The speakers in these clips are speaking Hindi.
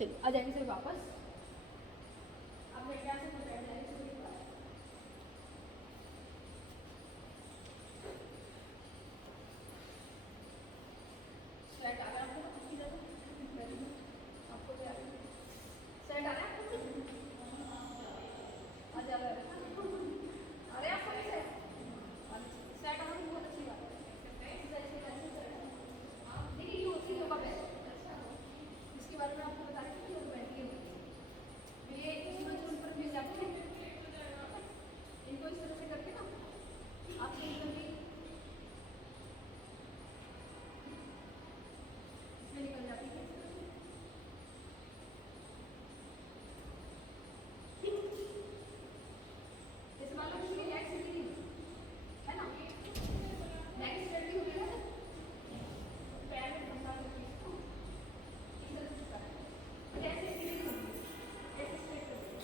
चलिए आ जाएंगे फिर वापस। अब मैं क्या से बैठ जाएंगे थोड़ी बार। स्वेट आ रहा है आपको क्या स्वेट आ रहा है आपको अरे आपको कैसे स्वेट आना बहुत अच्छी बात है। देखिए ये होती है योगा बैठ इसके बारे में आपको बता रहे हैं कि योगा बैठ ये होती है। ये उन पर मिल जाते हैं इनको इस तरह से करके ना आप इसमें निकल जाती है। जैसे मान लो कि लेग सीधी है ना, लेग स्ट्रेट भी हो गया है, पैर में फंसा करके इसको इस तरह से करना है। ऐसे सीधी होगी, ऐसे स्ट्रेट करोगे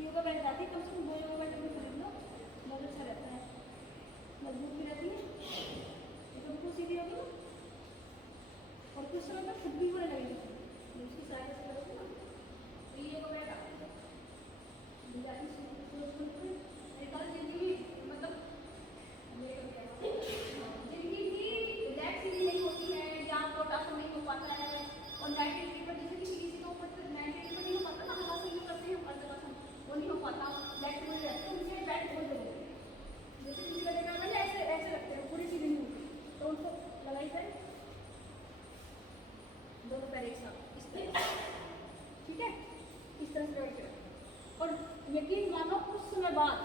योगा बैठ जाती है। कम से कम 2 योगा बैठ में खरीद लो, बहुत अच्छा रहता है, मजबूत भी रहती है, एकदम बिल्कुल सीधी होगी ना। और कुछ समय तक खुद भी होने लगेगी उसकी सहायता से करोगे ना तो ये योगा बैठ आती है। जिंदगी मतलब जिंदगी की लेग सीधी नहीं होती है, जहाँ पोटाशो नहीं हो पाता है और 90 डिग्री पर जैसे कि किसी को ऊपर 90 डिग्री पर नहीं हो पाता ना, हलासन जो करते हैं अर्धवासन वो नहीं हो पाता, लेग सीधी रहते हैं उनके बैठ बहुत जरूरी है। जैसे किसी का देखा मैंने ऐसे ऐसे रखते हैं पूरी सीधी नहीं होती तो उनको लगाई जाए दोनों पैर एक साथ इस तरह, ठीक है, इस तरह से बैठ के रखें। और यकीन मानो कुछ समय बाद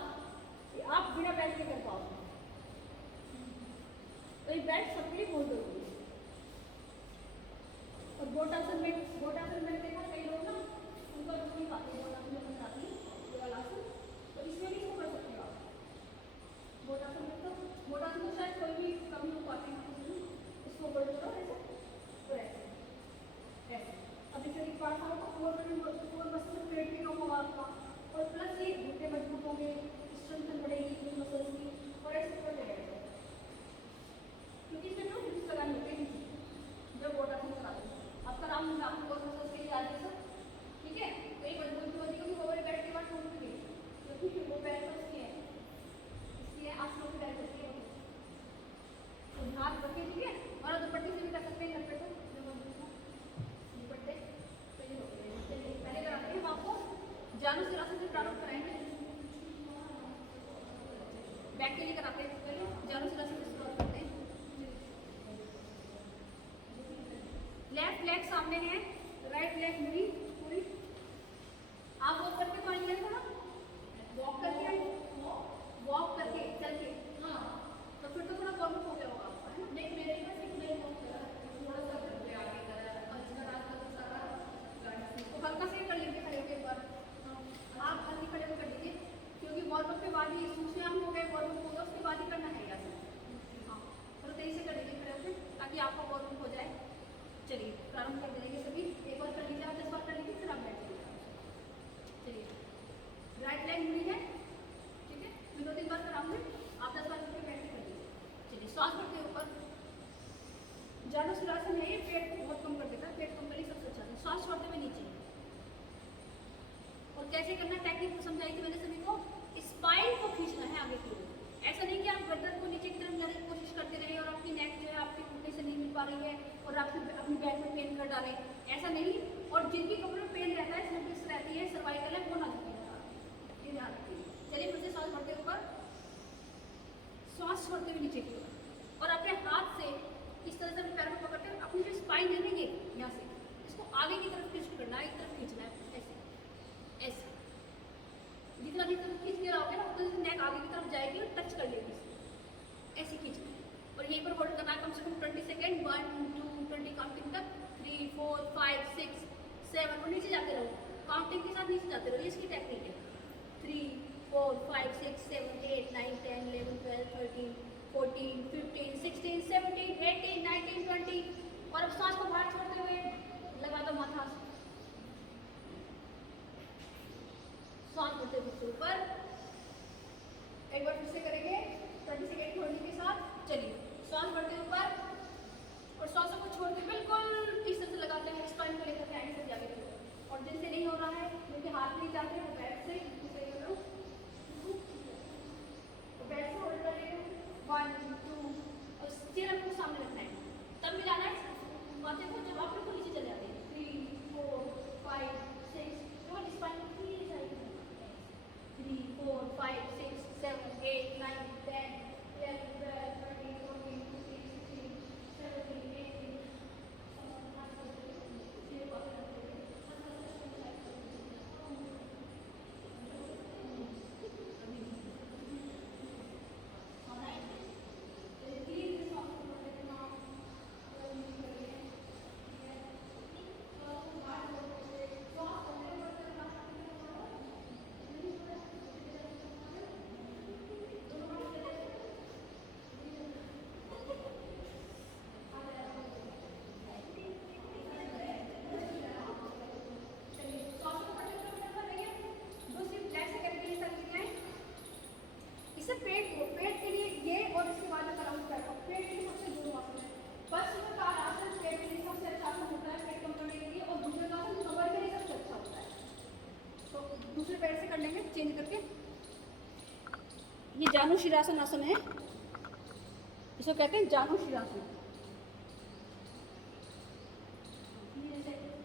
कि आप बिना बैठ के कर पाओगे। तो ये बैठ सबके लिए बहुत जरूरी है। और बोटासन में देखा कई लोग ना उनको रुक नहीं पाते, बोटासन में बन जाती है आसन, तो इसमें भी इसको कर सकते हो आप। बोटासन में तो शायद कोई भी कमी हो पाती है, इसको बोल दो ऐसे तो ऐसे ऐसे। अब इसे पास आओ तो कोर मसल पेट भी कम होगा आपका और प्लस ये घुटने मजबूत होंगे, स्ट्रेंथ बढ़ेगी मसल्स की और ऐसे कर जाएगा क्योंकि इसमें जो हिप्स लगानी होती है जब बोटासन करा दो आपका राउंड कोर मसल्स के लिए आ जाए सब, ठीक है। तो ये मजबूत हो जाएगी क्योंकि ओवर बैठ के बाद टूट गई क्योंकि वो पैर तो इसकी है, इसलिए आप लोग पैर करती है तो ध्यान रखिए, ठीक है। और दुपट्टे से भी कर सकते हैं घर पे तो दुपट्टे पहले कराते हैं हम आपको जानुसिरासन से प्रारंभ कराएंगे, बैक के लिए कराते हैं पहले जानुसिरासन से स्टार्ट करते हैं। लेफ्ट लेग सामने है, राइट लेग मुड़ी पूरी, आप वॉक करके तो आइए थोड़ा, वॉक करके चल के, हाँ तो फिर तो थोड़ा वार्म अप हो गया होगा आपका, है ना। नहीं मेरे पास एक मेरे वॉक करा थोड़ा सा करके आगे करा अच्छा रास्ता तो सारा तो हल्का से कर लीजिए खड़े होकर एक बार, आप हल्के खड़े होकर कर लीजिए क्योंकि वार्म अप के बाद ही सूक्ष्म हो गए, वार्म अप होगा उसके बाद ही करना है यार। हाँ थोड़ा तेजी से कर लीजिए खड़े होकर ताकि आपका वार्म अप हो जाए। चलिए प्रारंभ कर देंगे सभी, एक बार कर लीजिए, आप 10 बार कर लीजिए फिर आप बैठ जाइए। चलिए राइट लेग मुड़ी है, ठीक है, मैं 2-3 बार कराऊंगी, आप 10 बार करके बैठ के कर लीजिए। चलिए श्वास भरते ऊपर, जानुसिरासन है ये पेट को बहुत कम कर देता है, पेट कम करने सबसे अच्छा है। श्वास छोड़ते हुए नीचे और कैसे करना टेक्निक समझाई थी मैंने सभी को, स्पाइन को खींचना है आगे की ओर, ऐसा नहीं कि आप गर्दन को नीचे की तरफ लाने की कोशिश करते रहे और आपकी नेक जो है आपके घुटने से नहीं मिल पा रही है और आप अपनी बैक में पेन कर डालें, ऐसा नहीं। और जिनकी कमर में पेन रहता है, स्लिपिस रहती है, सर्वाइकल है, वो ना झुकिएगा, ये ध्यान रखिए। चलिए फिर से श्वास भरते ऊपर, श्वास छोड़ते हुए नीचे की ओर और अपने हाथ से इस तरह से अपने पैर को पकड़ कर अपनी जो स्पाइन देंगे यहाँ से इसको आगे की तरफ ट्विस्ट करना है, एक तरफ खींचना है, ऐसे ऐसे जितना भी तरफ खींच के लाओगे ना उतना नेक आगे की तरफ जाएगी और टच कर लेगी, ऐसे खींचना है और यहीं पर होल्ड करना है कम से कम 20 सेकेंड, 1 2 20 काउंटिंग तक, 3 4 5 6 7 और नीचे जाते रहो, काउंटिंग के साथ नीचे जाते रहो, ये इसकी टेक्निक है। 3 4 5 6 7 8 9 10 11 12 13 14 15 16 17 18 19 20 और अब सांस को बाहर छोड़ते हुए लगा दो माथा, सांस भरते हुए ऊपर, एक बार फिर से करेंगे 20 सेकेंड छोड़ने के साथ। चलिए सांस भरते ऊपर और सांसों को हाथ नहीं जाते हैं बैक से सही करो, तो बैक से होल्ड कर लेंगे 1 2 और चेयर आपको सामने रखना है, तब मिलाना है माथे को जब आप बिल्कुल नीचे चले जाते हैं 3 4 5 6 केवल स्पाइन को पूरी साइड में 3 4 5 6 7 8 9 10 11 12 13 14 15 16 17 18 पेट के लिए ये और इसके बाद अगर हम कर पेट के लिए सबसे दो आसन है। फर्स्ट में का आसन पेट के लिए सबसे अच्छा आसन होता है पेट कम करने के लिए, और दूसरे का आसन कमर के लिए सबसे अच्छा होता है। तो दूसरे पैर से कर लेंगे चेंज करके। ये जानु शीरासन आसन है, इसको कहते हैं जानु शीरासन।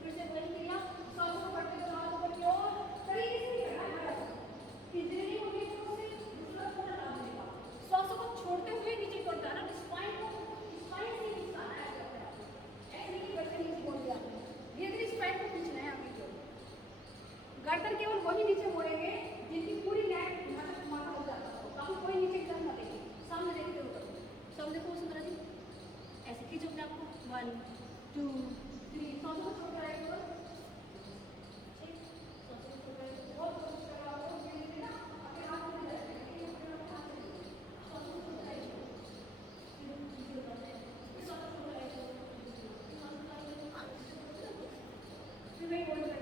फिर से वही क्रिया सांसों को पढ़ते हुए हाथ ऊपर की ओर तरीके से करना है। इंजरी होगी तो उसे दूसरा थोड़ा लाभ देगा। सांसों को छोड़ते हुए नीचे की ओर जाना, स्पाइन से नीचे आना है। ऐसे नहीं करके नीचे मोड़ दिया, धीरे धीरे स्पाइन को खींचना है आगे की ओर। गर्दन केवल वही नीचे मोड़ेंगे जिनकी पूरी नेक माथा हो जाता है, ताकि कोई नीचे की तरफ ना देखे, सामने देखते हुए करो। सामने देखो उसी तरह से ऐसे खींचो अपने आपको 1 2 3 सांसों को छोड़ कर आएगा और ठीक सांसों को छोड़ कर बहुत कोशिश कर रहा हो धीरे धीरे ना अपने हाथ में ले लेंगे, अपने हाथ से सांसों को छोड़ कर आएगा, फिर सांसों को छोड़ कर आएगा, फिर वही होल्ड करेगा।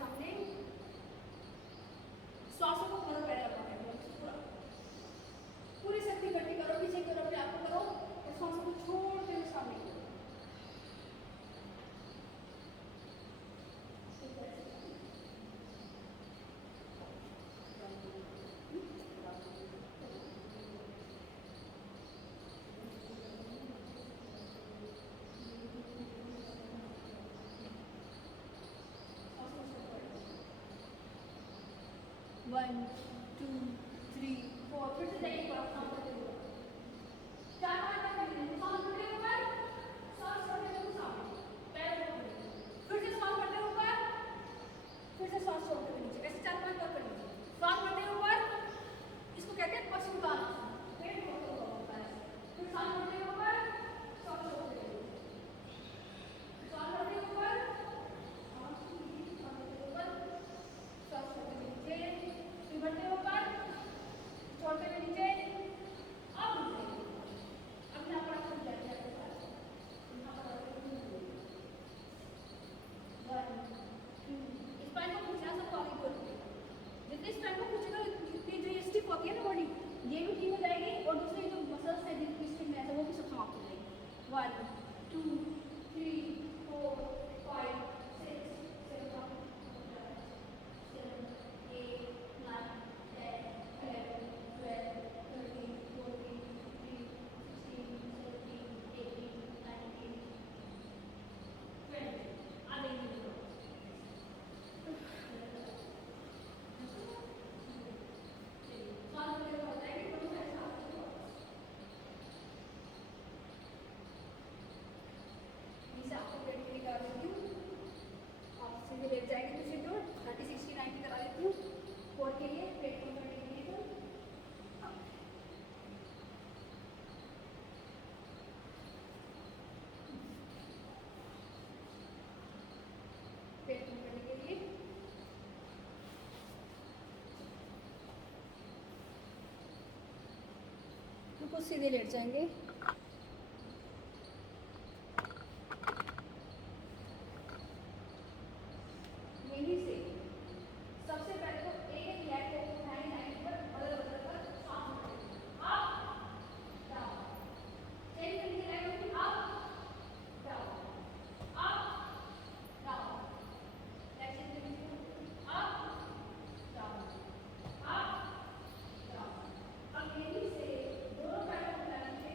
सामने श्वासों को पूरा पैर लगा है, पूरी शक्ति इकट्ठी करो, पीछे की तरफ आपको करो और श्वासों को छोड़ते हुए सामने करो। 1 2 3 4 फिर से जाइए ऊपर सांस करते हुए 4 5 तक करेंगे सांस करते हुए ऊपर सांस छोड़ते हुए सामने पैर ऊपर फिर से सांस करते हुए ऊपर फिर से सांस छोड़ते हुए नीचे ऐसे 4 5 बार करेंगे सांस करते हुए ऊपर इसको कहते हैं पश्चिमोत्तान पेट खोलते हुए होता है फिर सांस करते हुए ऊपर सांस छोड़ते हुए सांस करते हुए ऊपर सांस करते हुए ऊपर सांस छोड़ते हुए नीचे फिर बढ़ते हुए ऊपर छोड़ते हुए नीचे अब यहाँ पर आप जाइए आपके पास यहाँ पर स्पाइन को खींचना सबको आगे की ओर जितनी स्पाइन को खींचेगा जितनी जो ये स्टिफ होती है ना बॉडी ये भी ठीक हो जाएगी और दूसरी जो मसल्स है जिनकी स्टिफनेस है वो भी सब समाप्त हो जाएगी 1 2 3 4 5 6 7 8 9 10 11 12 13 14 15 16 17 18 19 20 आ जाएंगे लेट जाएंगे दूसरी डोर 30 60 90 करा देती हूँ 4 के लिए पेट को करने के लिए पेट को करने के लिए बिल्कुल सीधे लेट जाएंगे यहीं से सबसे पहले तो एक एक लेग को उठाएंगे लाइन पर बदल बदल कर सांस लेंगे अप डाउन चेंज करके लेग को अप डाउन लेग चेंज करके अप डाउन अब यहीं से दोनों पैरों को मिलाएंगे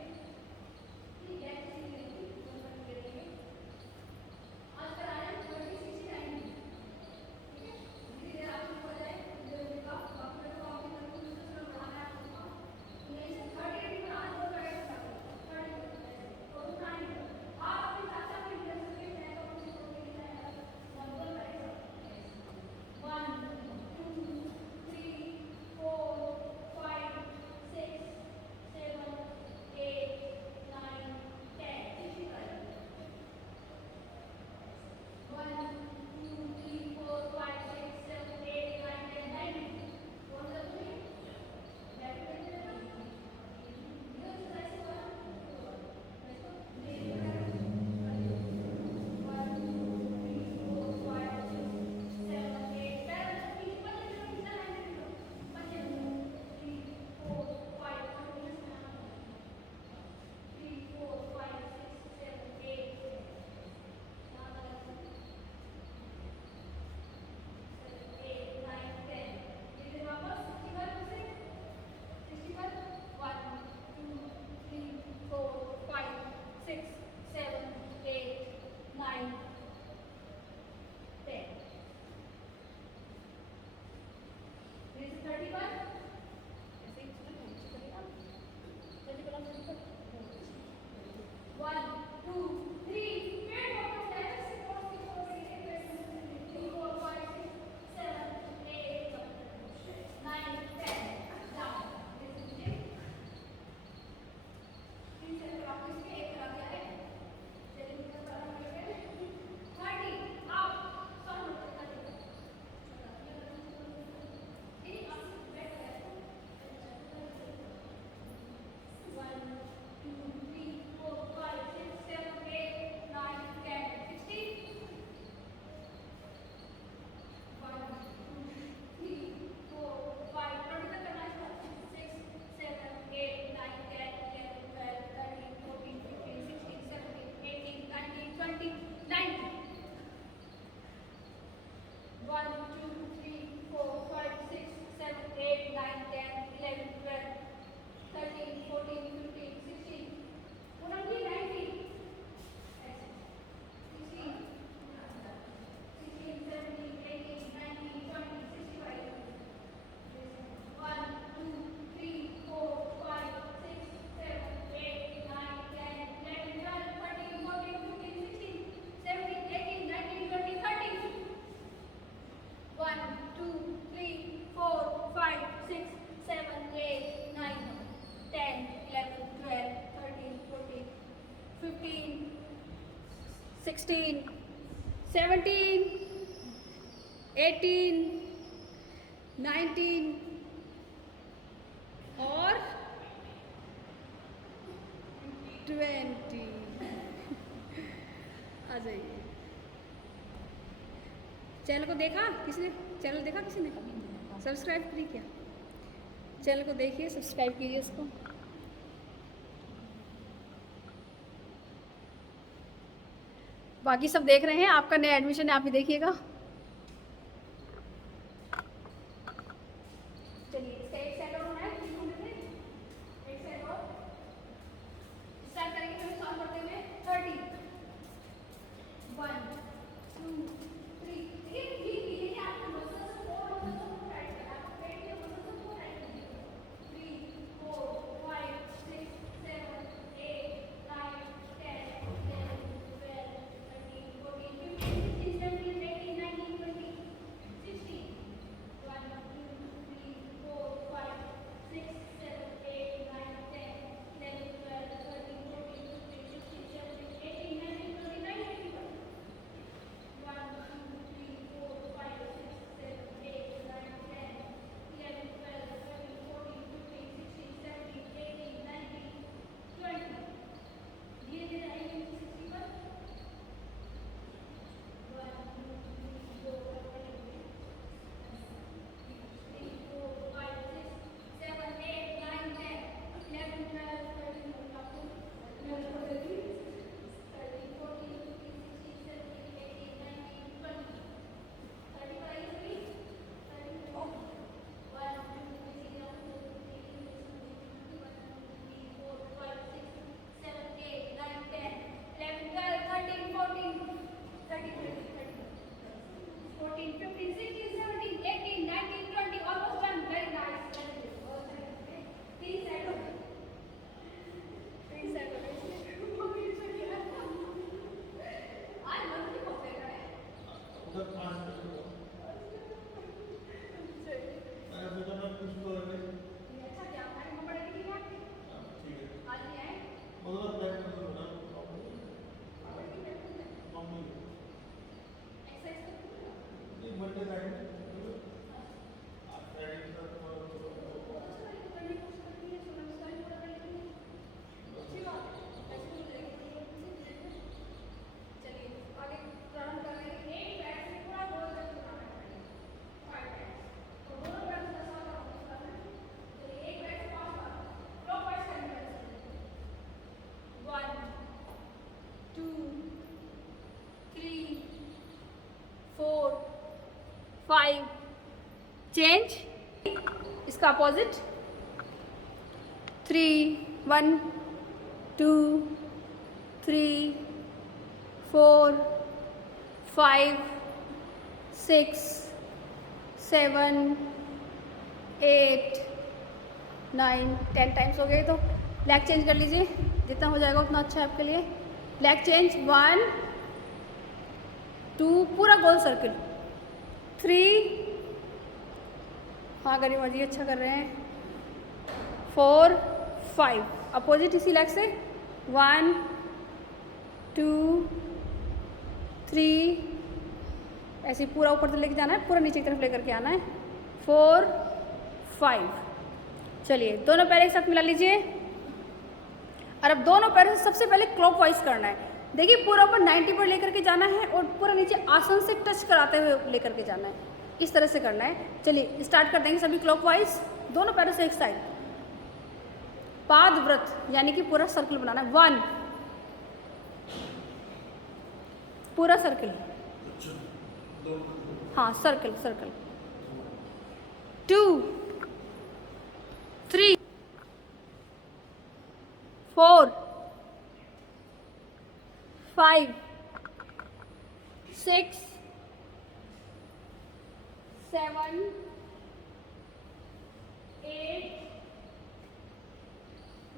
16, 17, 18, 19 और 20। आ जाइए। चैनल को देखा किसने? चैनल देखा किसी ने? सब्सक्राइब नहीं किया? चैनल को देखिए, सब्सक्राइब कीजिए इसको। बाकी सब देख रहे हैं, आपका नया एडमिशन है, आप ही देखिएगा। चलिए इसका एक सेट और होना है, 3 होने थे, एक सेट और स्टार्ट करेंगे। हमें सॉल्व करते हुए 30, 1 2 3। देखिए ये आपको मसल्स को टाइट करना है, आपको पेट के मसल्स को टाइट करना है। 3 4 5 6 7 8 9 10 11 12 13 14 15 16 17 18 19 20 16 1 2 3 4 5 6 7 8 9 10 11 12 13 14 15 16 17 18 19 20 21 1 2 3 4 5 6 7 8 9 10 11 12 13 14 15 16 17 18 19 20। धीरे धीरे आएंगे 60 पर। 1 2 3 4 5 6 7 8 9 10 11 12 13 14 15 16 17 18 19 20। 30 पर आइए सभी। 30 1 2 3 4 5 6 7 8 9 10 11 12 13 14 30 14 15 16 17 18 19 20। Almost done. Very nice. Very good. Three set हो गए। 3 set हो गए। आज मन नहीं होते हैं। उधर 5 मिनट अगर बेटा मैं कुछ तो लगे ये अच्छा क्या हमारे मम्मी पढ़ेगी नहीं आपकी? ठीक है आज नहीं आए? मतलब बैठ कर दो ना मम्मी एक्सरसाइज करो। ये मंडे टाइम आप फ्राइडे के साथ करने की कोशिश करती है, सोना स्टाइल पूरा करती है। अच्छी बात है। ऐसे तो देखिए चलिए आगे प्रारंभ कर रहे हैं। एक बैट से पूरा गोल तक बनाना है। 5 बैट्स तो दोनों बैट से 10 बार करना है। चलिए एक बैट से 5 बार क्लॉकवाइज करना है। 1 2 3 4 5 चेंज इसका अपोजिट 3 1 2 3 4 5 6 7 8 9 10 टाइम्स हो गए। तो लेग चेंज कर लीजिए, जितना हो जाएगा उतना अच्छा है आपके लिए। लेग चेंज 1 2 पूरा गोल सर्किल 3 हाँ करिए मर्जी अच्छा कर रहे हैं 4 5 अपोजिट इसी लेग से 1 2 3 ऐसे पूरा ऊपर से लेके जाना है, पूरा नीचे की तरफ लेकर के आना है 4 5। चलिए दोनों पैर एक साथ मिला लीजिए और अब दोनों पैरों से सबसे पहले क्लॉकवाइज करना है। देखिए पूरा ऊपर 90 पर लेकर के जाना है और पूरा नीचे आसन से टच कराते हुए लेकर के जाना है, इस तरह से करना है। चलिए स्टार्ट कर देंगे सभी क्लॉकवाइज, दोनों पैरों से एक साइड। पाद व्रत यानी कि पूरा सर्कल बनाना है। 1 पूरा सर्कल, हाँ सर्कल सर्कल। 2 3 4 5 6 7 8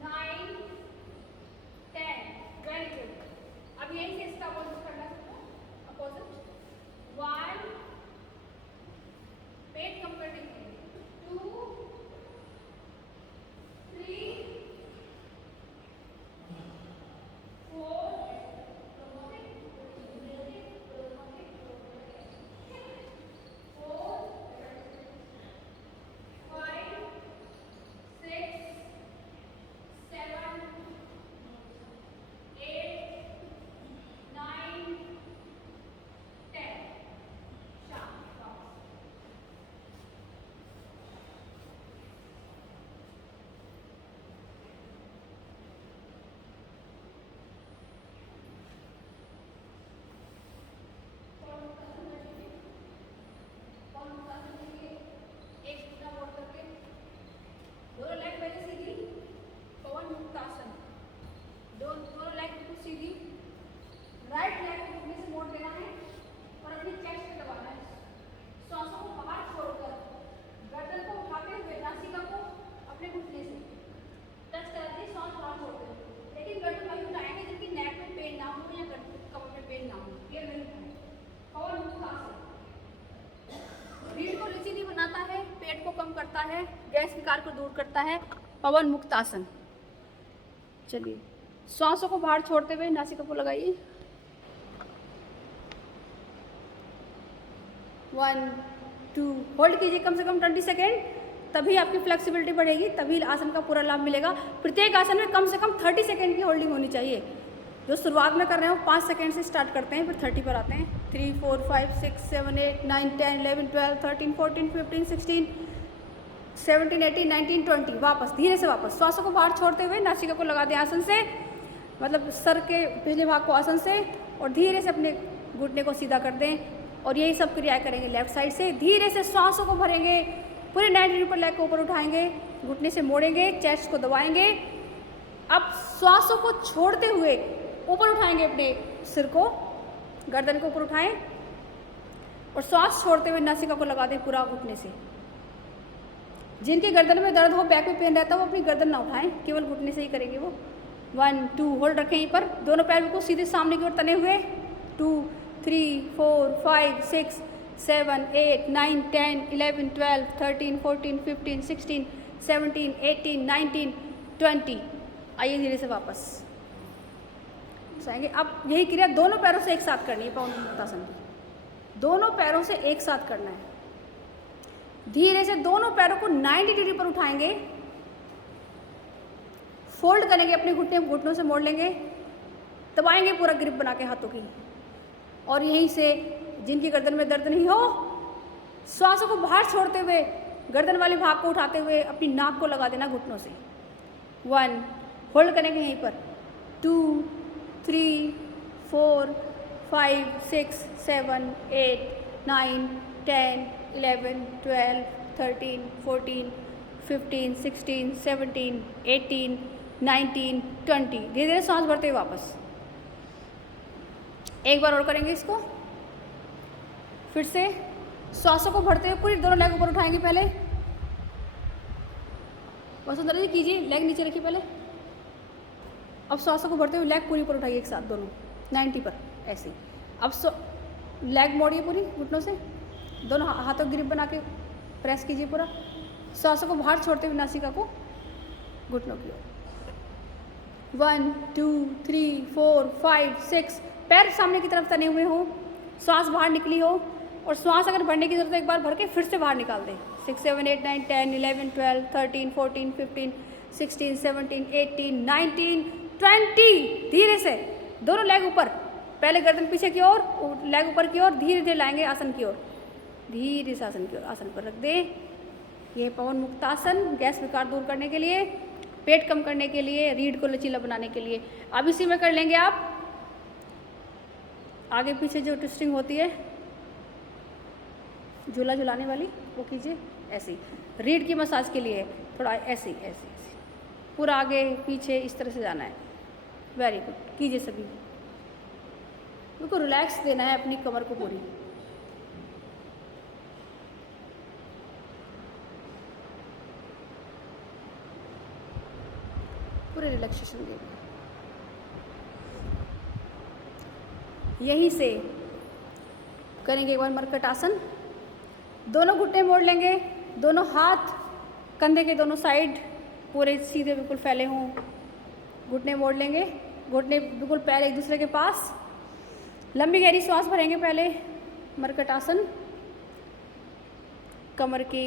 9 10। Very good. अब यहीं से इसका अपोजिट करना है, अपोजिट 1 पेट कम कर देंगे 2 3 4 करता है, गैस विकार को दूर करता है पवन मुक्त आसन। चलिए श्वासों को बाहर छोड़ते हुए नासिका को लगाइए। 1 2 होल्ड कीजिए कम से कम 20 सेकेंड, तभी आपकी फ्लेक्सिबिलिटी बढ़ेगी, तभी आसन का पूरा लाभ मिलेगा। प्रत्येक आसन में कम से कम 30 सेकेंड की होल्डिंग होनी चाहिए। जो शुरुआत में कर रहे हो 5 सेकेंड से स्टार्ट करते हैं, फिर 30 पर आते हैं। 3 4 5 6 7 8 9 10 11 12 13 14 15 16 17 18 19 20। वापस धीरे से वापस श्वासों को बाहर छोड़ते हुए नासिका को लगा दें आसन से, मतलब सर के पिछले भाग को आसन से, और धीरे से अपने घुटने को सीधा कर दें। और यही सब क्रियाएं करेंगे लेफ्ट साइड से। धीरे से श्वासों को भरेंगे, पूरे 90 डिग्री पर लेग को ऊपर उठाएंगे, घुटने से मोड़ेंगे, चेस्ट को दबाएंगे। अब श्वासों को छोड़ते हुए ऊपर उठाएंगे, अपने सिर को, गर्दन को ऊपर उठाएं और श्वास छोड़ते हुए नासिका को लगा दें पूरा घुटने से। जिनकी गर्दन में दर्द हो, बैक में पेन रहता है, वो अपनी गर्दन ना उठाएं, केवल घुटने से ही करेंगे वो। 1 2 होल्ड रखें यहीं पर, दोनों पैर बिल्कुल सीधे सामने की ओर तने हुए। 2 3 4 5 6 7 8 9 10 11 12 13 14 15 16 17 18 19 20। आइए धीरे से वापस आएंगे। अब यही क्रिया दोनों पैरों से एक साथ करनी है। पवन मुक्तासन दोनों पैरों से एक साथ करना है। धीरे से दोनों पैरों को 90 डिग्री पर उठाएंगे, फोल्ड करेंगे, अपने घुटनों से मोड़ लेंगे, दबाएंगे पूरा ग्रिप बना के हाथों की। और यहीं से जिनकी गर्दन में दर्द नहीं हो, श्वासों को बाहर छोड़ते हुए गर्दन वाले भाग को उठाते हुए अपनी नाक को लगा देना घुटनों से। 1 होल्ड करेंगे यहीं पर। 2 3 4 5 6 7 8 9 10 11 12 13 14 15 16 17 18 19 20। धीरे धीरे सांस भरते हुए वापस। एक बार और करेंगे इसको। फिर से श्वासों को भरते हुए पूरी दोनों लेग ऊपर उठाएंगे। पहले वसुंधरा जी कीजिए, लेग नीचे रखिए पहले। अब श्वासों को भरते हुए लेग पूरी ऊपर उठाइए एक साथ, दोनों 90 पर ऐसे। अब लेग मोड़िए पूरी घुटनों से, दोनों हाथों ग्रिप बना के प्रेस कीजिए पूरा। श्वासों को बाहर छोड़ते हुए नासिका को घुटनों की ओर। 1 2 3 4 5 6। पैर सामने की तरफ तने हुए हो, श्वास बाहर निकली हो, और श्वास अगर भरने की जरूरत है एक बार भर के फिर से बाहर निकाल दें। 6 7 8 9 10 11 12 13 14 15 16 17 18 19 20। धीरे से दोनों लेग ऊपर, पहले गर्दन पीछे की ओर, लेग ऊपर की ओर, धीरे धीरे लाएंगे आसन की ओर। धीरे से आसन की ओर, आसन पर रख दें। यह पवन मुक्तासन गैस विकार दूर करने के लिए, पेट कम करने के लिए, रीढ़ को लचीला बनाने के लिए। अब इसी में कर लेंगे आप आगे पीछे जो ट्विस्टिंग होती है, झूला झुलाने वाली, वो कीजिए ऐसे ही। रीढ़ की मसाज के लिए थोड़ा ऐसे ऐसे ऐसे पूरा आगे पीछे इस तरह से जाना है। वेरी गुड, कीजिए सभी। बिल्कुल रिलैक्स देना है अपनी कमर को पूरी। पूरे रिलैक्सेशन देना। यहीं से करेंगे एक बार मरकट आसन। दोनों घुटने मोड़ लेंगे, दोनों हाथ कंधे के दोनों साइड पूरे सीधे बिल्कुल फैले हों। घुटने मोड़ लेंगे, घुटने बिल्कुल पैर एक दूसरे के पास। लंबी गहरी सांस भरेंगे पहले मरकट आसन, कमर की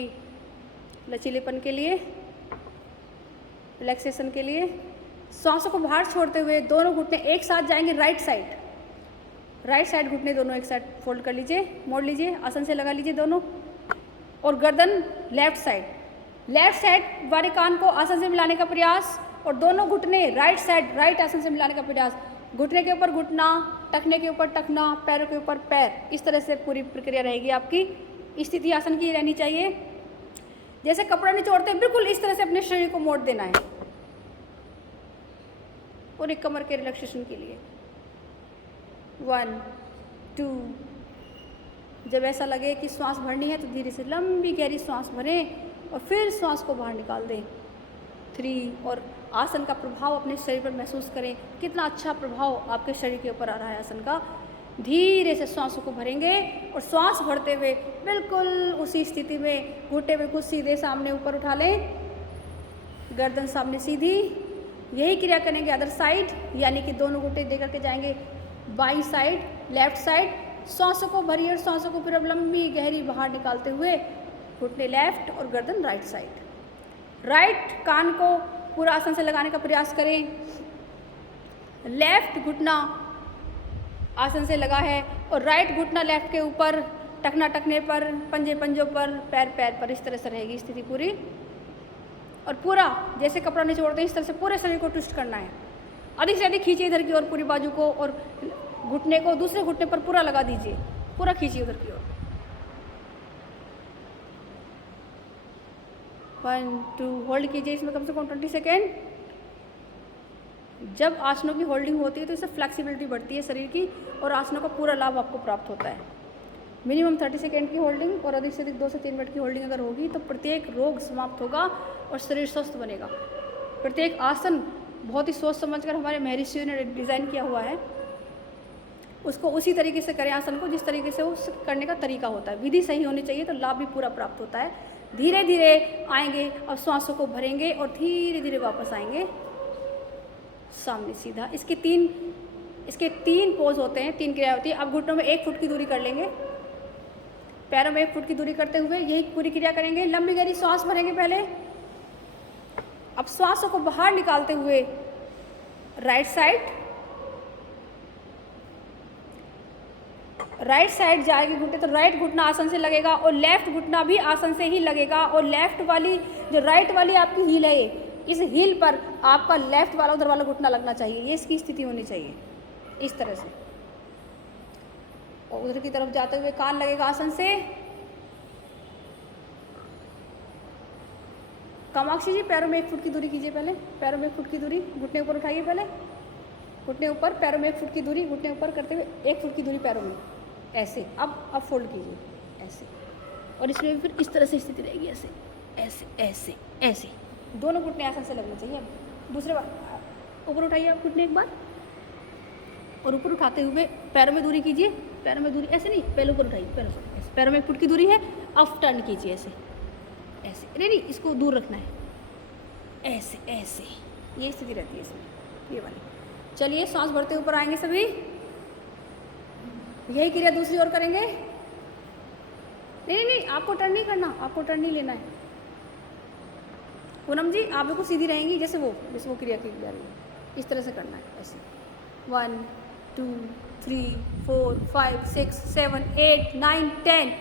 लचीलेपन के लिए, रिलैक्सेशन के लिए। सांसों को बाहर छोड़ते हुए दोनों घुटने एक साथ जाएंगे राइट साइड। राइट साइड घुटने दोनों एक साइड फोल्ड कर लीजिए, मोड़ लीजिए, आसन से लगा लीजिए दोनों। और गर्दन लेफ्ट साइड वाले कान को आसन से मिलाने का प्रयास, और दोनों घुटने राइट साइड राइट आसन से मिलाने का प्रयास। घुटने के ऊपर घुटना, टखने के ऊपर टखना, पैरों के ऊपर पैर, इस तरह से पूरी प्रक्रिया रहेगी आपकी। स्थिति आसन की रहनी चाहिए। जैसे कपड़ा निचोड़ते हैं बिल्कुल इस तरह से अपने शरीर को मोड़ देना है पूरी कमर के रिलैक्सेशन के लिए। 1 2। जब ऐसा लगे कि श्वास भरनी है तो धीरे से लंबी गहरी श्वास भरें और फिर श्वास को बाहर निकाल दें। 3। और आसन का प्रभाव अपने शरीर पर महसूस करें, कितना अच्छा प्रभाव आपके शरीर के ऊपर आ रहा है आसन का। धीरे से सांसों को भरेंगे और सांस भरते हुए बिल्कुल उसी स्थिति में घुटने बिल्कुल सीधे सामने ऊपर उठा लें, गर्दन सामने सीधी। यही क्रिया करेंगे अदर साइड, यानी कि दोनों घुटने दे करके जाएंगे बाई साइड, लेफ्ट साइड। सांसों को भरिए और सांसों को फिर अब लंबी गहरी बाहर निकालते हुए घुटने लेफ्ट और गर्दन राइट साइड। राइट कान को पूरा आसन से लगाने का प्रयास करें। लेफ्ट घुटना आसन से लगा है और राइट घुटना लेफ्ट के ऊपर, टखना टखने पर, पंजे पंजों पर, पैर पैर पर, इस तरह से रहेगी स्थिति पूरी। और पूरा जैसे कपड़ा निचोड़ते हैं इस तरह से पूरे शरीर को ट्विस्ट करना है। अधिक से अधिक खींचिए इधर की ओर पूरी बाजू को और घुटने को दूसरे घुटने पर पूरा लगा दीजिए, पूरा खींचिए उधर की ओर। 1 2 होल्ड कीजिए इसमें कम से कम 20 सेकेंड। जब आसनों की होल्डिंग होती है तो इससे फ्लेक्सिबिलिटी बढ़ती है शरीर की और आसनों का पूरा लाभ आपको प्राप्त होता है। मिनिमम 30 सेकेंड की होल्डिंग और अधिक से अधिक 2 से 3 मिनट की होल्डिंग अगर होगी तो प्रत्येक रोग समाप्त होगा और शरीर स्वस्थ बनेगा। प्रत्येक आसन बहुत ही सोच समझकर हमारे महर्षियों ने डिज़ाइन किया हुआ है, उसको उसी तरीके से करें आसन को जिस तरीके से उस करने का तरीका होता है। विधि सही होनी चाहिए तो लाभ भी पूरा प्राप्त होता है। धीरे धीरे आएंगे, अब सांसों को भरेंगे और धीरे धीरे वापस आएंगे सामने सीधा। इसके तीन पोज होते हैं, 3 क्रिया होती है। अब घुटनों में 1 फुट की दूरी कर लेंगे, पैरों में 1 फुट की दूरी करते हुए यही पूरी क्रिया करेंगे। लंबी गहरी सांस भरेंगे पहले। अब सांसों को बाहर निकालते हुए राइट साइड जाएगी घुटने, तो राइट घुटना आसन से लगेगा और लेफ्ट घुटना भी आसन से ही लगेगा। और लेफ्ट वाली जो राइट वाली आपकी हील है, इस हील पर आपका लेफ्ट वाला उधर वाला घुटना लगना चाहिए। ये इसकी स्थिति होनी चाहिए इस तरह से। और उधर की तरफ जाते हुए कान लगेगा आसन से। कामाक्षी जी पैरों में 1 फुट की दूरी कीजिए पहले। पैरों में 1 फुट की दूरी, घुटने ऊपर उठाइए पहले, घुटने ऊपर, पैरों में 1 फुट की दूरी, घुटने ऊपर करते हुए 1 फुट की दूरी पैरों में, ऐसे। अब फोल्ड कीजिए ऐसे, और इसमें भी फिर इस तरह से स्थिति रहेगी, ऐसे ऐसे ऐसे ऐसे। दोनों घुटने आसन से लगने चाहिए। अब दूसरे बार ऊपर उठाइए आप घुटने एक बार, और ऊपर उठाते हुए पैरों में दूरी कीजिए। पैरों में दूरी ऐसे नहीं, पहले ऊपर उठाइए, पैरों से ऐसे। पैरों में 1 फुट की दूरी है, अब टर्न कीजिए ऐसे ऐसे। नहीं, इसको दूर रखना है, ऐसे ऐसे। ये स्थिति रहती है इसमें, ये वाली। चलिए सांस भरते ऊपर आएंगे सभी। यही क्रिया दूसरी ओर करेंगे। नहीं, आपको टर्न नहीं करना, आपको टर्न नहीं लेना है। पूनम जी आप बिल्कुल सीधी रहेंगी जैसे वो क्रिया की जा रही है, इस तरह से करना है ऐसे। 1 2 3 4 5 6 7 8 9 10।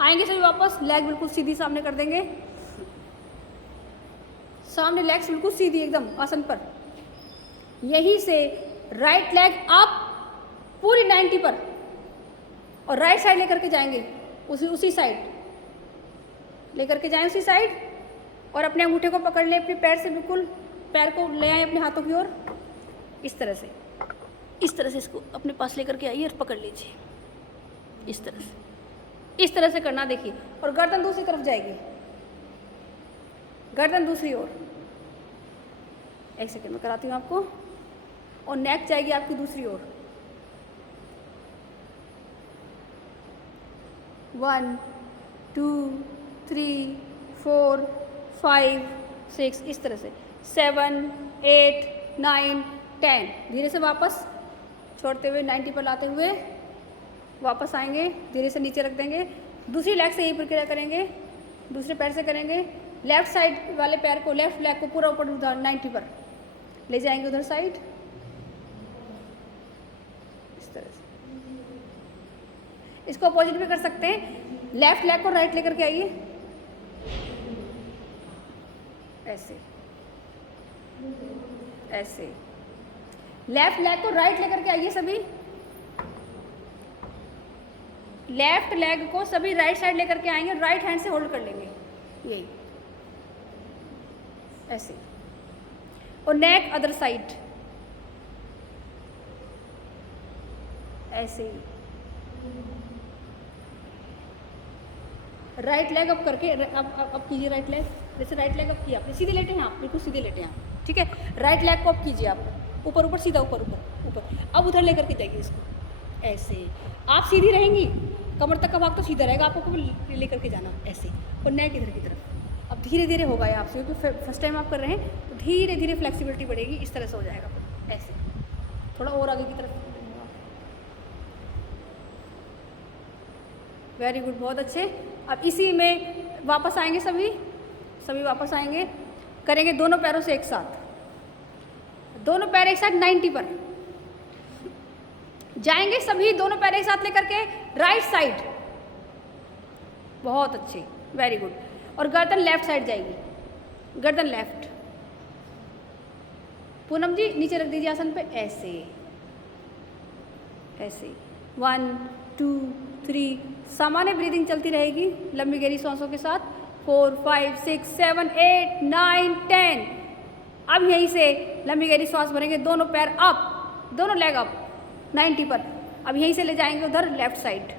आएंगे सभी वापस। लेग बिल्कुल सीधी सामने कर देंगे, सामने लेग्स बिल्कुल सीधी एकदम आसन पर। यहीं से राइट लेग अप पूरी 90 पर, और राइट साइड लेकर के जाएंगे, उसी साइड लेकर के जाएं, उसी साइड। और अपने अंगूठे को पकड़ लें अपने पैर से, बिल्कुल पैर को ले आए अपने हाथों की ओर, इस तरह से इसको अपने पास लेकर के आइए और पकड़ लीजिए इस तरह से करना। देखिए, और गर्दन दूसरी तरफ जाएगी, गर्दन दूसरी ओर। 1 सेकेंड में कराती हूँ आपको। और नेक जाएगी आपकी दूसरी ओर। 1 2 3 4 5 6, इस तरह से 7 8 9 10। धीरे से वापस छोड़ते हुए 90 पर लाते हुए वापस आएंगे, धीरे से नीचे रख देंगे। दूसरी लेग से यही प्रक्रिया करेंगे, दूसरे पैर से करेंगे। लेफ्ट साइड वाले पैर को, लेफ्ट लेग को पूरा ऊपर 90 पर ले जाएंगे उधर साइड, इस तरह से। इसको अपोजिट भी कर सकते हैं। लेफ्ट लेग को राइट लेकर के आइए ऐसे ऐसे। लेफ्ट लेग को राइट लेकर के आइए सभी। लेफ्ट लेग को सभी राइट साइड लेकर के आएंगे, राइट हैंड से होल्ड कर लेंगे यही ऐसे। और नेक अदर साइड ऐसे ही। राइट लेग अप करके अब कीजिए राइट लेग। जैसे राइट लेग अप किया आपने, सीधे लेटे हैं आप, बिल्कुल सीधे लेटे हैं आप, ठीक है। राइट लेग को अप कीजिए आप, ऊपर ऊपर सीधा, ऊपर ऊपर ऊपर। अब उधर लेकर के जाइए इसको, ऐसे। आप सीधी रहेंगी, कमर तक का भाग तो सीधा रहेगा, आपको कमर लेकर के जाना ऐसे, और नेक इधर की तरफ। अब धीरे धीरे होगा ये आपसे, क्योंकि फर्स्ट टाइम आप कर रहे हैं, तो धीरे धीरे फ्लेक्सिबिलिटी बढ़ेगी, इस तरह से हो जाएगा ऐसे। थोड़ा और आगे की तरफ। वेरी गुड, बहुत अच्छे। अब इसी में वापस आएंगे, सभी वापस आएंगे, करेंगे दोनों पैरों से एक साथ, दोनों पैर एक साथ 90 पर जाएंगे सभी, दोनों पैर एक साथ लेकर के राइट साइड, बहुत अच्छे, वेरी गुड। और गर्दन लेफ्ट साइड जाएगी, गर्दन लेफ्ट। पूनम जी नीचे रख दीजिए आसन पे, ऐसे ऐसे। 1 2 3, सामान्य ब्रीदिंग चलती रहेगी लंबी गहरी सांसों के साथ। 4 5 6 7 8 9 10। अब यहीं से लंबी गहरी सांस भरेंगे, दोनों पैर अप, दोनों लेग अप 90 पर। अब यहीं से ले जाएंगे उधर लेफ्ट साइड,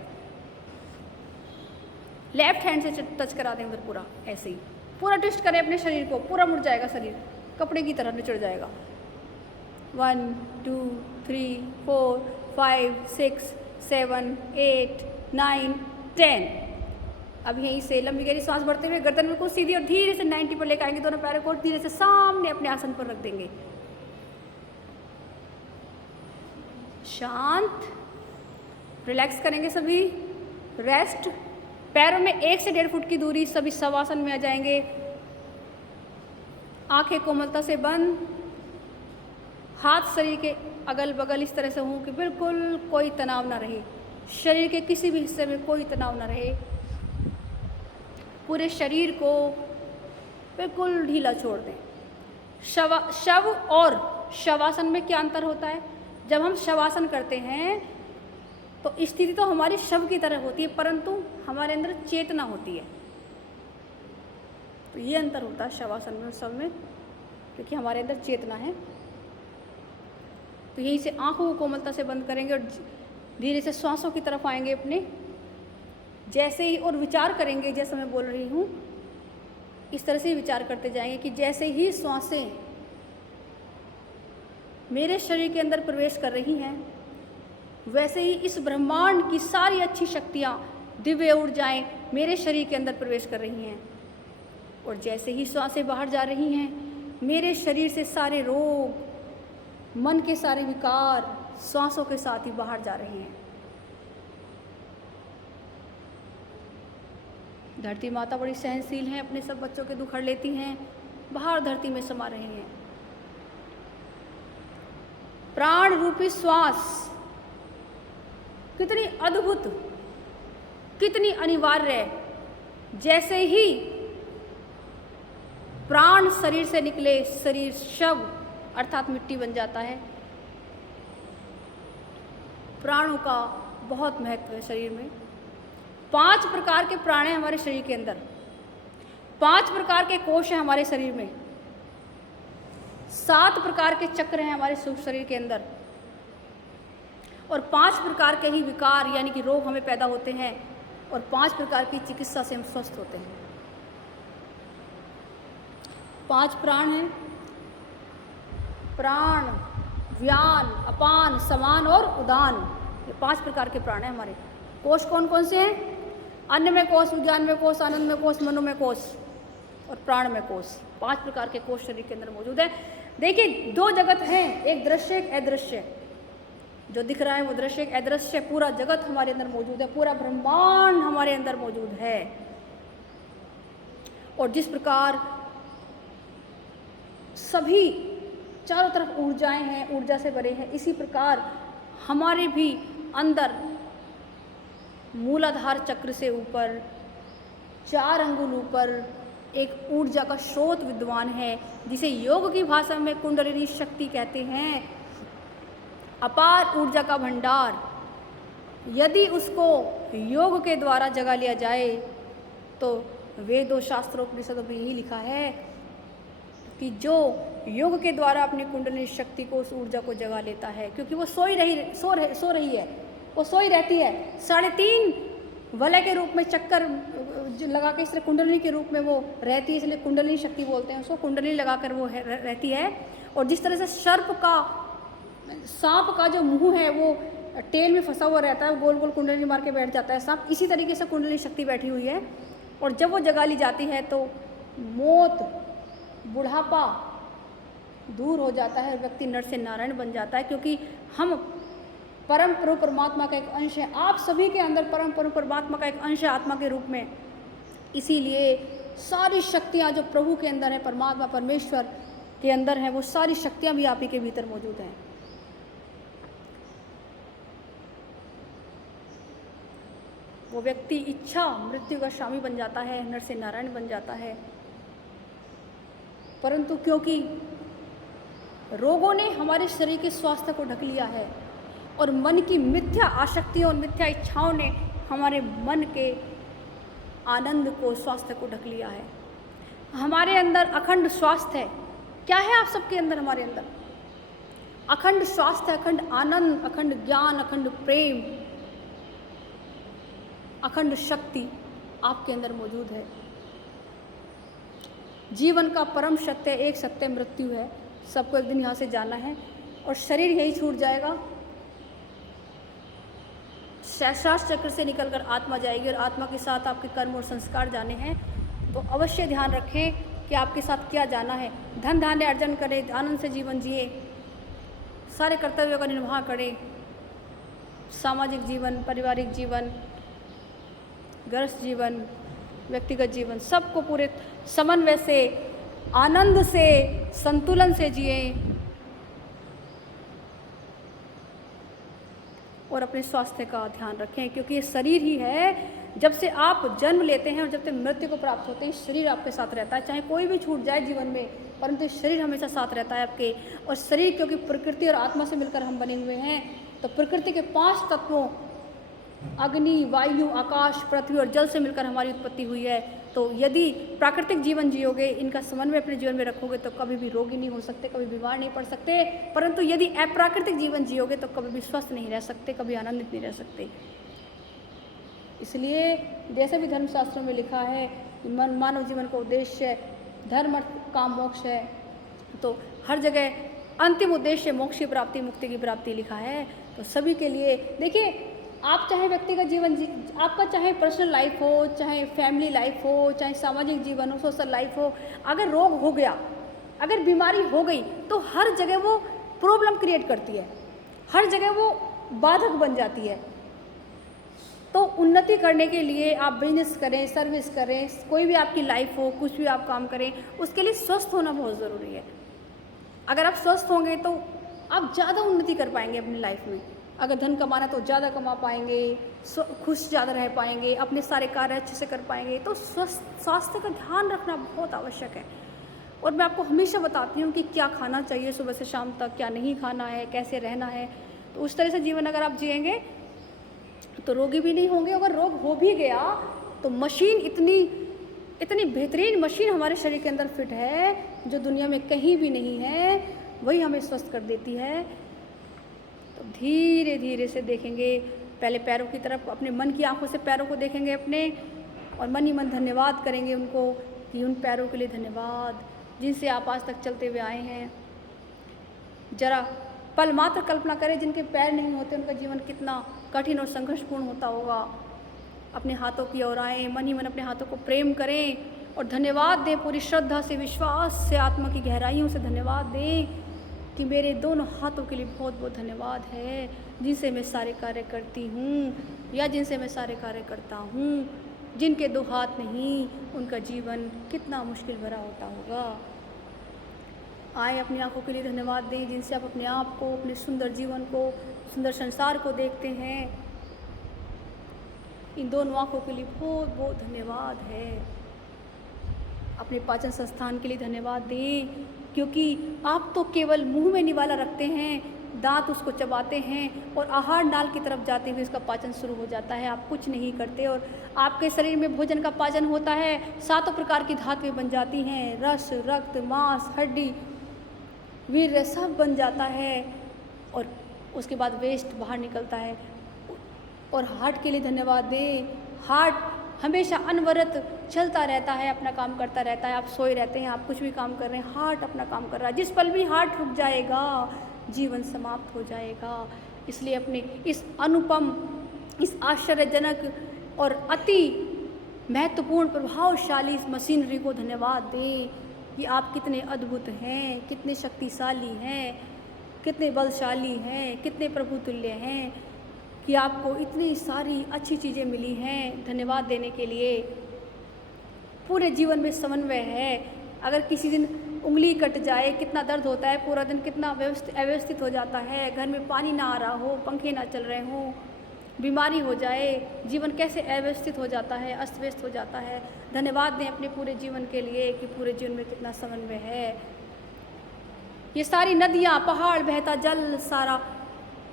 लेफ्ट हैंड से टच करा दें उधर पूरा, ऐसे ही पूरा ट्विस्ट करें अपने शरीर को, पूरा मुड़ जाएगा शरीर, कपड़े की तरह निचड़ जाएगा। 1 2 3 4 5 6 7 8 9 10। अब यहीं से लंबी गहरी सांस भरते हुए गर्दन में कुछ सीधी और धीरे से 90 पर लेकर आएंगे, दोनों पैरों को धीरे से सामने अपने आसन पर रख देंगे। शांत, रिलैक्स करेंगे सभी, रेस्ट। पैरों में 1 से 1.5 फुट की दूरी, सभी शवासन में आ जाएंगे। आंखें कोमलता से बंद, हाथ शरीर के अगल बगल इस तरह से हों कि बिल्कुल कोई तनाव ना रहे, शरीर के किसी भी हिस्से में कोई तनाव ना रहे। पूरे शरीर को बिल्कुल ढीला छोड़ दें। शव और शवासन में क्या अंतर होता है? जब हम शवासन करते हैं तो स्थिति तो हमारी शव की तरह होती है, परंतु हमारे अंदर चेतना होती है। तो ये अंतर होता है शवासन में और शव में, क्योंकि हमारे अंदर चेतना है। तो यहीं से आंखों को कोमलता से बंद करेंगे और धीरे से श्वासों की तरफ आएंगे अपने, जैसे ही, और विचार करेंगे जैसे मैं बोल रही हूँ इस तरह से ही विचार करते जाएंगे कि जैसे ही श्वासें मेरे शरीर के अंदर प्रवेश कर रही हैं, वैसे ही इस ब्रह्मांड की सारी अच्छी शक्तियाँ, दिव्य ऊर्जाएं मेरे शरीर के अंदर प्रवेश कर रही हैं। और जैसे ही श्वासें बाहर जा रही हैं, मेरे शरीर से सारे रोग, मन के सारे विकार श्वासों के साथ ही बाहर जा रहे हैं। धरती माता बड़ी सहनशील हैं, अपने सब बच्चों के दुख हर लेती हैं, बाहर धरती में समा रहे हैं। प्राण रूपी श्वास कितनी अद्भुत, कितनी अनिवार्य है। जैसे ही प्राण शरीर से निकले, शरीर शव अर्थात मिट्टी बन जाता है। प्राणों का बहुत महत्व है शरीर में। 5 प्रकार के प्राण हैं हमारे शरीर के अंदर, 5 प्रकार के कोश हैं हमारे शरीर में, 7 प्रकार के चक्र हैं हमारे सूक्ष्म शरीर के अंदर, और 5 प्रकार के ही विकार यानी कि रोग हमें पैदा होते हैं, और 5 प्रकार की चिकित्सा से हम स्वस्थ होते हैं। 5 प्राण हैं, प्राण, व्यान, अपान, समान और उदान। ये 5 प्रकार के प्राण हैं हमारे। कोश कौन कौन से हैं? अन्न में कोश, विज्ञान में कोश, आनंद में कोश, मनो में कोश और प्राण में कोश। 5 प्रकार के कोश शरीर के अंदर मौजूद है। देखिए 2 जगत हैं, एक दृश्य एक अदृश्य। जो दिख रहा है वो दृश्य एक अदृश्य। पूरा जगत हमारे अंदर मौजूद है, पूरा ब्रह्मांड हमारे अंदर मौजूद है। और जिस प्रकार सभी चारों तरफ ऊर्जाएं हैं, ऊर्जा से भरे हैं, इसी प्रकार हमारे भी अंदर मूलाधार चक्र से ऊपर 4 अंगुल ऊपर एक ऊर्जा का स्रोत विद्वान है, जिसे योग की भाषा में कुंडलिनी शक्ति कहते हैं। अपार ऊर्जा का भंडार। यदि उसको योग के द्वारा जगा लिया जाए तो वेदों, शास्त्रों, उपनिषदों में यही लिखा है कि जो योग के द्वारा अपनी कुंडलिनी शक्ति को, उस ऊर्जा को जगा लेता है, क्योंकि वो सो रही है, वो सोई रहती है। 3.5 वलय के रूप में चक्कर लगा के, इसलिए कुंडलिनी के रूप में वो रहती है, इसलिए कुंडलिनी शक्ति बोलते हैं उसको। कुंडलिनी लगाकर वो रहती है। और जिस तरह से सांप का जो मुंह है वो टेल में फंसा हुआ रहता है, गोल गोल कुंडली मार के बैठ जाता है सांप, इसी तरीके से कुंडली शक्ति बैठी हुई है। और जब वो जगा ली जाती है तो मौत, बुढ़ापा दूर हो जाता है, व्यक्ति नर से नारायण बन जाता है, क्योंकि हम परम प्रभु परमात्मा का एक अंश है। आप सभी के अंदर परम प्रभु परमात्मा का एक अंश है आत्मा के रूप में। इसीलिए सारी शक्तियाँ जो प्रभु के अंदर है, परमात्मा परमेश्वर के अंदर है, वो सारी शक्तियाँ भी आप ही के भीतर मौजूद हैं। वो व्यक्ति इच्छा मृत्यु का स्वामी बन जाता है, नर से नारायण बन जाता है। परंतु क्योंकि रोगों ने हमारे शरीर के स्वास्थ्य को ढक लिया है और मन की मिथ्या आसक्तियों और मिथ्या इच्छाओं ने हमारे मन के आनंद को, स्वास्थ्य को ढक लिया है। हमारे अंदर अखंड स्वास्थ्य है। क्या है आप सबके अंदर? हमारे अंदर अखंड स्वास्थ्य, अखंड आनंद, अखंड ज्ञान, अखंड प्रेम, अखंड शक्ति आपके अंदर मौजूद है। जीवन का परम सत्य एक सत्य मृत्यु है। सबको एक दिन यहाँ से जाना है और शरीर यही छूट जाएगा। सहस्रार चक्र से निकलकर आत्मा जाएगी और आत्मा के साथ आपके कर्म और संस्कार जाने हैं। तो अवश्य ध्यान रखें कि आपके साथ क्या जाना है। धन धान्य अर्जन करें, आनंद से जीवन जिए, सारे कर्तव्यों का निर्वाह करें, सामाजिक जीवन, पारिवारिक जीवन, गृहस्थ जीवन, व्यक्तिगत जीवन, सबको पूरे समन्वय से, आनंद से, संतुलन से जिए और अपने स्वास्थ्य का ध्यान रखें, क्योंकि ये शरीर ही है। जब से आप जन्म लेते हैं और जब तक मृत्यु को प्राप्त होते हैं, शरीर आपके साथ रहता है। चाहे कोई भी छूट जाए जीवन में, परंतु शरीर हमेशा साथ रहता है आपके। और शरीर, क्योंकि प्रकृति और आत्मा से मिलकर हम बने हुए हैं, तो प्रकृति के 5 तत्वों अग्नि, वायु, आकाश, पृथ्वी और जल से मिलकर हमारी उत्पत्ति हुई है। तो यदि प्राकृतिक जीवन जियोगे, इनका समन्वय अपने जीवन में रखोगे, तो कभी भी रोगी नहीं हो सकते, कभी बीमार नहीं पड़ सकते। परंतु यदि अप्राकृतिक जीवन जियोगे तो कभी भी स्वस्थ नहीं रह सकते, कभी आनंदित नहीं रह सकते। इसलिए जैसे भी धर्मशास्त्रों में लिखा है कि मानव जीवन का उद्देश्य धर्म, अर्थ, काम, मोक्ष है, तो हर जगह अंतिम उद्देश्य मोक्ष की प्राप्ति, मुक्ति की प्राप्ति लिखा है। तो सभी के लिए देखिए, आप चाहे व्यक्तिगत जीवन, आपका चाहे पर्सनल लाइफ हो, चाहे फैमिली लाइफ हो, चाहे सामाजिक जीवन हो, सोशल लाइफ हो, अगर रोग हो गया, अगर बीमारी हो गई, तो हर जगह वो प्रॉब्लम क्रिएट करती है, हर जगह वो बाधक बन जाती है। तो उन्नति करने के लिए आप बिजनेस करें, सर्विस करें, कोई भी आपकी लाइफ हो, कुछ भी आप काम करें, उसके लिए स्वस्थ होना बहुत ज़रूरी है। अगर आप स्वस्थ होंगे तो आप ज़्यादा उन्नति कर पाएंगे अपनी लाइफ में। अगर धन कमाना तो ज़्यादा कमा पाएंगे, खुश ज़्यादा रह पाएंगे, अपने सारे कार्य अच्छे से कर पाएंगे। तो स्वास्थ्य का ध्यान रखना बहुत आवश्यक है। और मैं आपको हमेशा बताती हूँ कि क्या खाना चाहिए सुबह से शाम तक, क्या नहीं खाना है, कैसे रहना है। तो उस तरह से जीवन अगर आप जिएंगे तो रोगी भी नहीं होंगे। अगर रोग हो भी गया तो मशीन, इतनी बेहतरीन मशीन हमारे शरीर के अंदर फिट है जो दुनिया में कहीं भी नहीं है, वही हमें स्वस्थ कर देती है। तो धीरे धीरे से देखेंगे, पहले पैरों की तरफ, अपने मन की आंखों से पैरों को देखेंगे अपने, और मन ही मन धन्यवाद करेंगे उनको कि उन पैरों के लिए धन्यवाद जिनसे आप आज तक चलते हुए आए हैं। जरा पल मात्र कल्पना करें, जिनके पैर नहीं होते उनका जीवन कितना कठिन और संघर्षपूर्ण होता होगा। अपने हाथों की ओर आएँ, मन ही मन अपने हाथों को प्रेम करें और धन्यवाद दें, पूरी श्रद्धा से, विश्वास से, आत्मा की गहराइयों से धन्यवाद दें कि मेरे दोनों हाथों के लिए बहुत बहुत धन्यवाद है, जिनसे मैं सारे कार्य करती हूँ या जिनसे मैं सारे कार्य करता हूँ। जिनके 2 हाथ नहीं, उनका जीवन कितना मुश्किल भरा होता होगा। आए, अपनी आँखों के लिए धन्यवाद दें, जिनसे आप अपने आप को, अपने सुंदर जीवन को, सुंदर संसार को देखते हैं। इन दोनों आँखों के लिए बहुत बहुत धन्यवाद है। अपने पाचन संस्थान के लिए धन्यवाद दें, क्योंकि आप तो केवल मुंह में निवाला रखते हैं, दांत उसको चबाते हैं और आहार नाल की तरफ जाते हुए इसका पाचन शुरू हो जाता है। आप कुछ नहीं करते और आपके शरीर में भोजन का पाचन होता है। 7 प्रकार की धातुएं बन जाती हैं, रस, रक्त, मांस, हड्डी, वीर्य सब बन जाता है और उसके बाद वेस्ट बाहर निकलता है। और हार्ट के लिए धन्यवाद दें। हार्ट हमेशा अनवरत चलता रहता है, अपना काम करता रहता है। आप सोए रहते हैं, आप कुछ भी काम कर रहे हैं, हार्ट अपना काम कर रहा है। जिस पल भी हार्ट रुक जाएगा, जीवन समाप्त हो जाएगा। इसलिए अपने इस अनुपम, इस आश्चर्यजनक और अति महत्वपूर्ण प्रभावशाली इस मशीनरी को धन्यवाद दें कि आप कितने अद्भुत हैं, कितने शक्तिशाली हैं, कितने बलशाली हैं, कितने प्रभुतुल्य हैं कि आपको इतनी सारी अच्छी चीज़ें मिली हैं। धन्यवाद देने के लिए पूरे जीवन में समन्वय है। अगर किसी दिन उंगली कट जाए कितना दर्द होता है, पूरा दिन कितना अव्यवस्थित हो जाता है, घर में पानी ना आ रहा हो, पंखे ना चल रहे हों, बीमारी हो जाए, जीवन कैसे अव्यवस्थित हो जाता है, अस्त व्यस्त हो जाता है। धन्यवाद दें अपने पूरे जीवन के लिए कि पूरे जीवन में कितना समन्वय है। ये सारी नदियाँ, पहाड़, बहता जल, सारा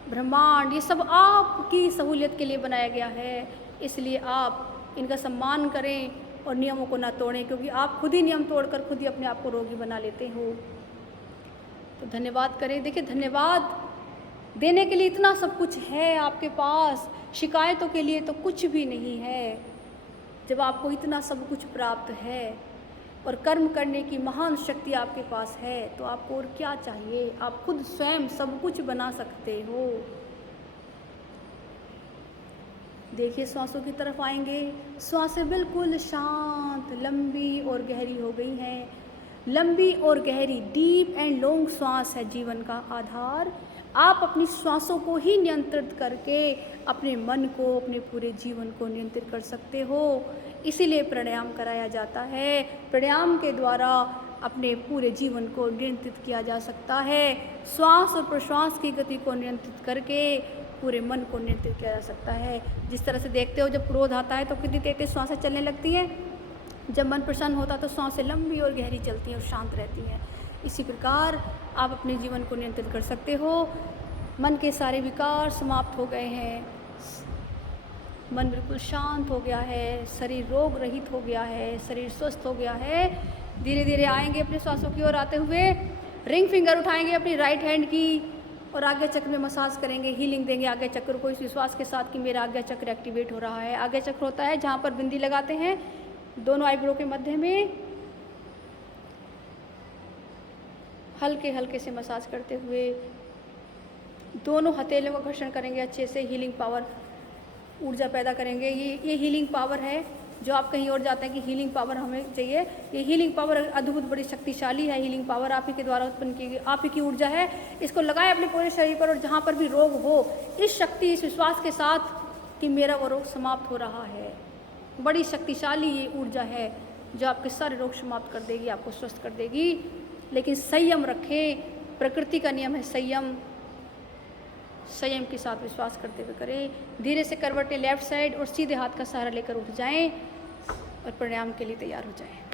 ब्रह्मांड, ये सब आपकी सहूलियत के लिए बनाया गया है। इसलिए आप इनका सम्मान करें और नियमों को ना तोड़ें, क्योंकि आप खुद ही नियम तोड़कर खुद ही अपने आप को रोगी बना लेते हो। तो धन्यवाद करें। देखिए, धन्यवाद देने के लिए इतना सब कुछ है आपके पास, शिकायतों के लिए तो कुछ भी नहीं है। जब आपको इतना सब कुछ प्राप्त है और कर्म करने की महान शक्ति आपके पास है, तो आपको और क्या चाहिए? आप खुद स्वयं सब कुछ बना सकते हो। देखिए, श्वासों की तरफ आएंगे। श्वासें बिल्कुल शांत, लंबी और गहरी हो गई हैं। लंबी और गहरी, डीप एंड लॉन्ग श्वास है जीवन का आधार। आप अपनी श्वासों को ही नियंत्रित करके अपने मन को, अपने पूरे जीवन को नियंत्रित कर सकते हो। इसीलिए प्राणायाम कराया जाता है। प्राणायाम के द्वारा अपने पूरे जीवन को नियंत्रित किया जा सकता है। श्वास और प्रश्वास की गति को नियंत्रित करके पूरे मन को नियंत्रित किया जा सकता है। जिस तरह से देखते हो, जब क्रोध आता है तो कितनी तेज श्वासें चलने लगती हैं, जब मन प्रसन्न होता है तो सांसें लंबी और गहरी चलती हैं और शांत रहती हैं। इसी प्रकार आप अपने जीवन को नियंत्रित कर सकते हो। मन के सारे विकार समाप्त हो गए हैं, मन बिल्कुल शांत हो गया है, शरीर रोग रहित हो गया है, शरीर स्वस्थ हो गया है। धीरे धीरे आएंगे अपने श्वासों की ओर आते हुए। रिंग फिंगर उठाएंगे अपनी राइट हैंड की और आज्ञा चक्र में मसाज करेंगे, हीलिंग देंगे आज्ञा चक्र को इस विश्वास के साथ कि मेरा आज्ञा चक्र एक्टिवेट हो रहा है। आज्ञा चक्र होता है जहाँ पर बिंदी लगाते हैं दोनों आईब्रो के मध्य में, हल्के हल्के से मसाज करते हुए दोनों हथेलियों का घर्षण करेंगे अच्छे से। हीलिंग पावर, ऊर्जा पैदा करेंगे। ये हीलिंग पावर है। जो आप कहीं और जाते हैं कि हीलिंग पावर हमें चाहिए, ये हीलिंग पावर अद्भुत बड़ी शक्तिशाली है। हीलिंग पावर आप ही के द्वारा उत्पन्न की गई, आप ही की ऊर्जा है। इसको लगाए अपने पूरे शरीर पर और जहाँ पर भी रोग हो, इस शक्ति, इस विश्वास के साथ कि मेरा वो रोग समाप्त हो रहा है। बड़ी शक्तिशाली ये ऊर्जा है जो आपके सारे रोग समाप्त कर देगी, आपको स्वस्थ कर देगी। लेकिन संयम रखें, प्रकृति का नियम है संयम। संयम के साथ विश्वास करते हुए करें। धीरे से करवटें लेफ्ट साइड और सीधे हाथ का सहारा लेकर उठ जाएं और प्राणायाम के लिए तैयार हो जाएं।